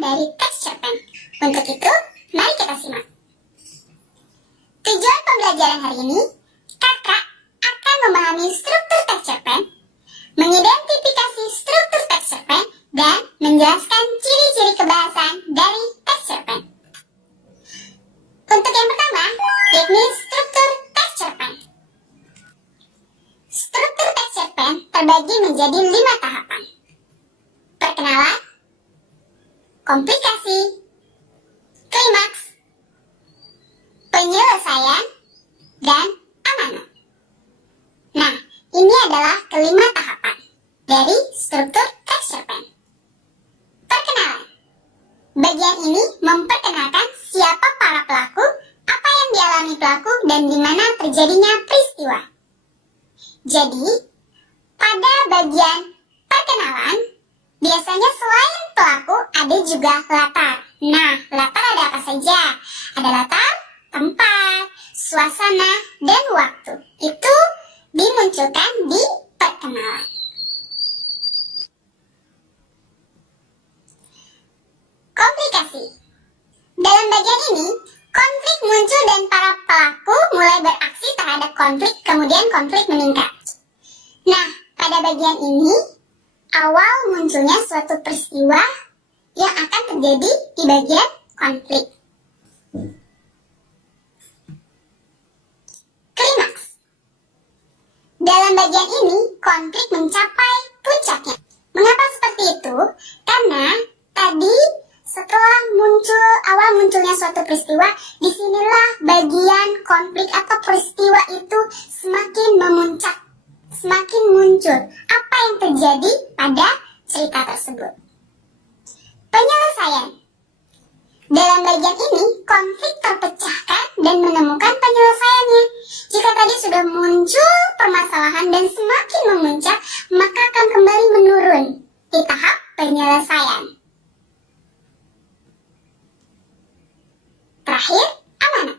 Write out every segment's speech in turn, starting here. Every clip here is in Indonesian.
dari teks cerpen. Untuk itu, mari kita simak. Tujuan pembelajaran hari ini, kakak akan memahami struktur teks cerpen, mengidentifikasi struktur teks cerpen, dan menjelaskan ciri-ciri kebahasaan dari teks cerpen. Untuk yang pertama, yakni struktur teks cerpen. Struktur teks cerpen terbagi menjadi 5 tahapan. Perkenalan, komplikasi, klimaks, penyelesaian, dan amanat. Nah, ini adalah kelima tahapan dari struktur teks cerpen. Perkenalan. Bagian ini memperkenalkan siapa para pelaku, apa yang dialami pelaku, dan di mana terjadinya peristiwa. Jadi, pada bagian perkenalan, biasanya selain pelaku ada juga latar. Nah, latar ada apa saja? Ada latar, tempat, suasana, dan waktu. Itu dimunculkan di perkenalan. Komplikasi. Dalam bagian ini, konflik muncul dan para pelaku mulai beraksi terhadap konflik, kemudian konflik meningkat. Nah, pada bagian ini, awal munculnya suatu peristiwa yang akan terjadi di bagian konflik. Klimaks. Dalam bagian ini, konflik mencapai puncaknya. Mengapa seperti itu? Karena tadi setelah awal munculnya suatu peristiwa, disinilah bagian konflik atau peristiwa itu semakin memuncak, semakin muncul. Apa yang terjadi pada cerita tersebut? Penyelesaian. Dalam bagian ini, konflik terpecahkan dan menemukan penyelesaiannya. Jika tadi sudah muncul permasalahan dan semakin memuncak, maka akan kembali menurun di tahap penyelesaian. Terakhir, amanat.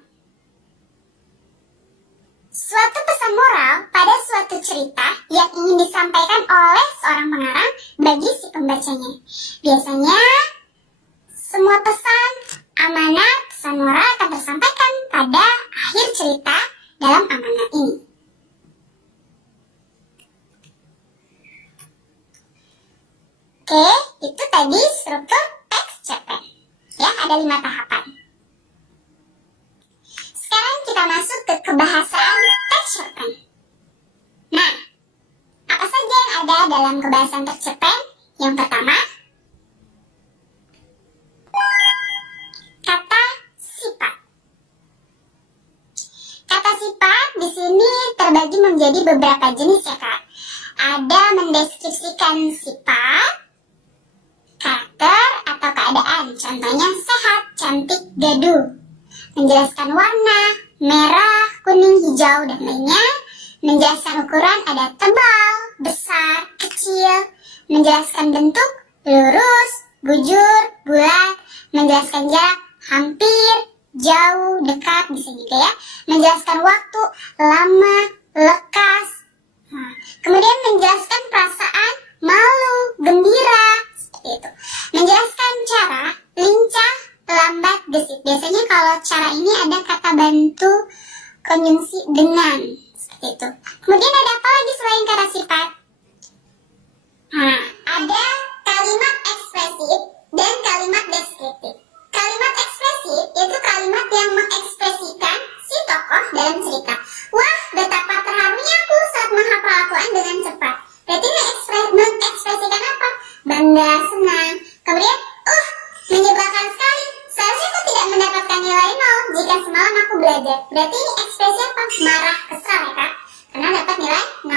Suatu pesan moral pada suatu cerita yang ingin disampaikan oleh seorang pengarang bagi si pembacanya. Biasanya, semua pesan, amanat, pesan moral akan tersampaikan pada akhir cerita dalam amanat ini. Oke, itu tadi struktur teks cerpen. Ya, ada 5 tahapan. Sekarang kita masuk ke kebahasaan teks cerpen. Nah, apa saja yang ada dalam kebahasaan teks cerpen? Yang pertama, kata sifat. Kata sifat di sini terbagi menjadi beberapa jenis ya Kak. Ada mendeskripsikan sifat, karakter atau keadaan. Contohnya sehat, cantik, gaduh. Menjelaskan warna, merah, kuning, hijau, dan lainnya. Menjelaskan ukuran ada tebal, besar, kecil. Menjelaskan bentuk, lurus, bujur, bulat. Menjelaskan jarak, hampir, jauh, dekat, bisa juga ya. Menjelaskan waktu, lama, lekas. Nah, kemudian menjelaskan perasaan, malu, gembira, seperti itu. Menjelaskan cara, lincah, lambat, gesit. Biasanya kalau cara ini ada kata bantu konjungsi dengan, seperti itu. Kemudian ada apa lagi selain kata sifat? Nah, ada kalimat ekspresif dan kalimat deskriptif. Kalimat ekspresif itu kalimat yang mengekspresikan si tokoh dalam cerita. Wah, betapa terharunya aku saat menghafal Al-Quran dengan cepat. Berarti mengekspresikan apa? Bangga, senang. Kemudian, menyebalkan sekali. Seharusnya aku tidak mendapatkan nilai 0 jika semalam aku belajar. Berarti ini ekspresi apa? Marah, kesal ya Kak? Karena dapat nilai 0.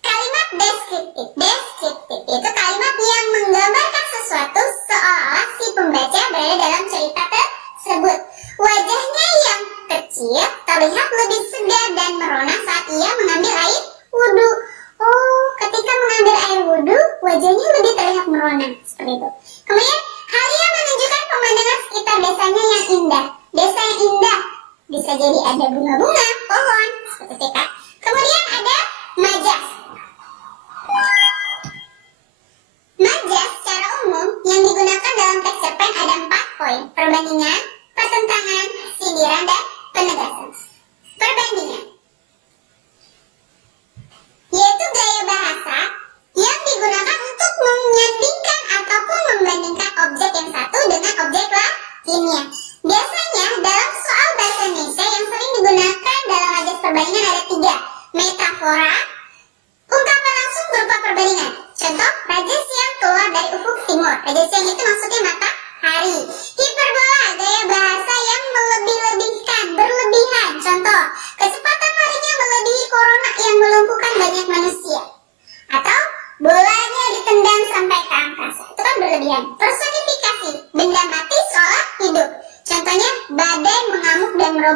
Kalimat deskriptif. Deskriptif itu kalimat yang menggambarkan sesuatu seolah-olah si pembaca berada dalam cerita tersebut. Wajahnya yang kecil terlihat lebih segar dan merona saat ia mengambil air wudhu. Oh, ketika mengambil air wudhu, wajahnya lebih terlihat merona. Seperti itu. Kemudian, hal yang menunjukkan pemandangan sekitar desanya yang indah. Desa yang indah. Bisa jadi ada bunga-bunga, pohon, seperti itu Kak. Kemudian ada majas. Majas secara umum yang digunakan dalam teks cerpen ada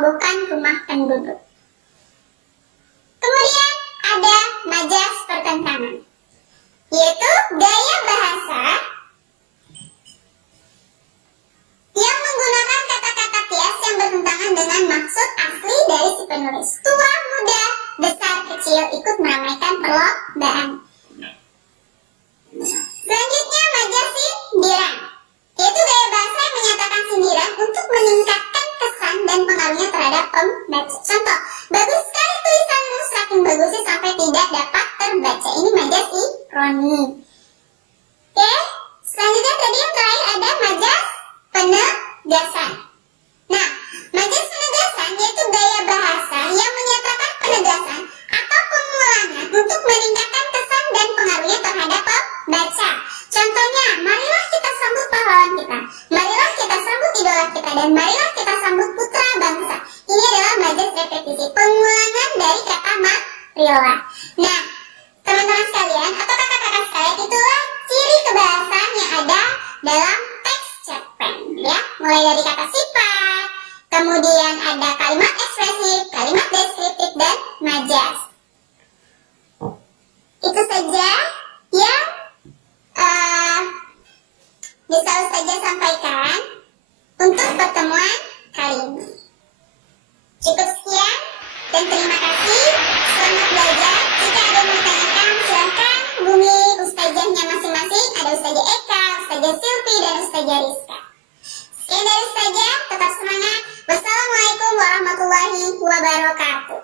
bukan rumah penduduk. Kemudian ada majas pertentangan, yaitu gaya bahasa yang menggunakan kata-kata kias yang bertentangan dengan maksud asli dari si penulis. Tua, muda, besar, kecil ikut meramaikan perlombaan. Selanjutnya majas sindiran, yaitu gaya bahasa yang menyatakan sindiran untuk meningkatkan kesan dan pengaruhnya terhadap pembaca. Contoh, bagus sekali tulisanmu, saking bagusnya sampai tidak dapat terbaca. Ini majas ironi. Oke, selanjutnya tadi yang terakhir ada majas penegasan. Nah, majas penegasan yaitu gaya bahasa yang menyatakan penegasan atau pengulangan untuk meningkatkan kesan dan pengaruhnya terhadap pembaca. Contohnya, marilah kita sambut pahlawan kita, marilah kita sambut idola kita, dan marilah kita sambut putra bangsa. Ini adalah majas repetisi, pengulangan dari kata mariola. Nah, teman-teman sekalian atau kakak-kakak sekalian, itulah ciri kebahasaan yang ada dalam teks cerpen, ya. Mulai dari kata sifat, kemudian ada kalimat ekspresif, kalimat deskriptif, dan majas. Itu saja yang bisa Ustazah sampaikan untuk pertemuan kali ini. Cukup sekian dan terima kasih. Selamat belajar. Jika ada yang mau tanyakan, silahkan hubungi Ustazahnya masing-masing. Ada Ustazah Eka, Ustazah Silvi, dan Ustazah Rizka. Sekian dari Ustazah, tetap semangat. Wassalamualaikum warahmatullahi wabarakatuh.